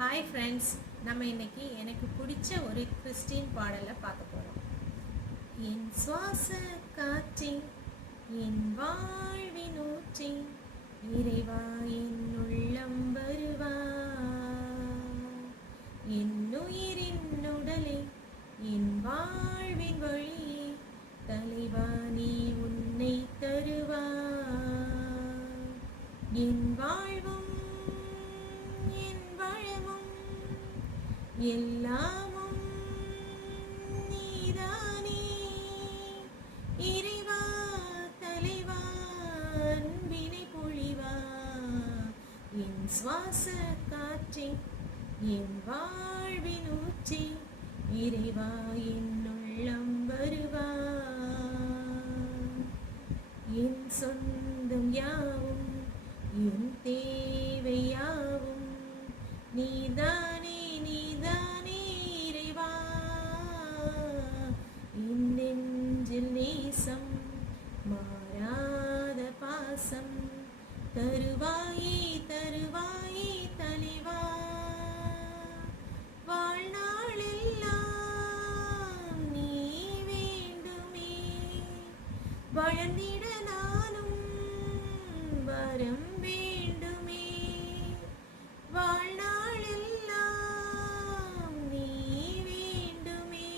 Hi friends, நம்ம இன்னைக்கு எனக்கு பிடிச்ச ஒரு கிறிஸ்டின் பாடலை பார்க்க போகிறோம். என் சுவாச காற்றே, என் வாழ்வின் ஊற்றே, இறைவா என் உள்ளம் வருவா. என் உயிரின் உடலே, என் வாழ்வின் வழியே, தலைவா நீ உன்னை தருவா. என் வாழ்வும் என் வளமும் எல்லாமும் நீதானே. இறைவா தலைவா அன்பினை பொழிவா. என் சுவாச காற்றே, என் வாழ்வின் ஊற்றே, இறைவா என் உள்ளம் வருவா. என் சொந்தம் யாவும் என் தேவையாவும் நீதானே நீதானே இறைவா. என் நெஞ்சில் நேசம் மாறாத பாசம் தருவாயே தருவாயே தலைவா. வாழ்நாளெல்லாம் நீ வேண்டுமே, வளர்ந்திட நானும் வரம் வேண்டுமே. வாழ்நாளெல்லாம் நீ வேண்டுமே,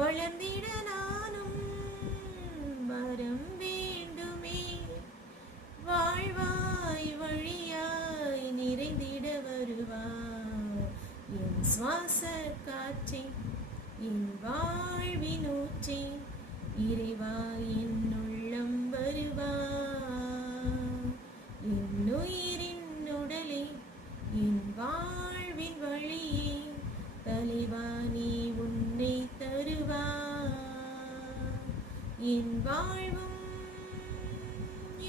வளர்ந்திட நானும் வரம் வேண்டுமே. வாழ்வாய் வழியாய் நிறைந்திட வருவாய். என் சுவாச காற்றே, என் வாழ்வின் ஊற்றே, இறைவா என் உள்ளம் வருவா. என் உயிரின் உடலே, என் வாழ்வின் வழியே, தலைவா நீ உன்னை தருவா. என் வாழ்வும்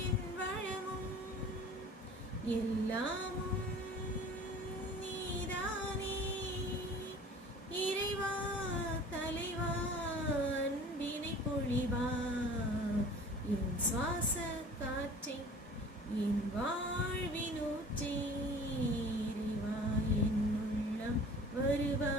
என் வளமும் எல்லாமும் நீதானே. இறைவா தலைவா அன்பினை பொழிவா. என் சுவாச காற்றே, என் வாழ்வின் ஊற்றே, இறைவா என் உள்ளம் வருவா.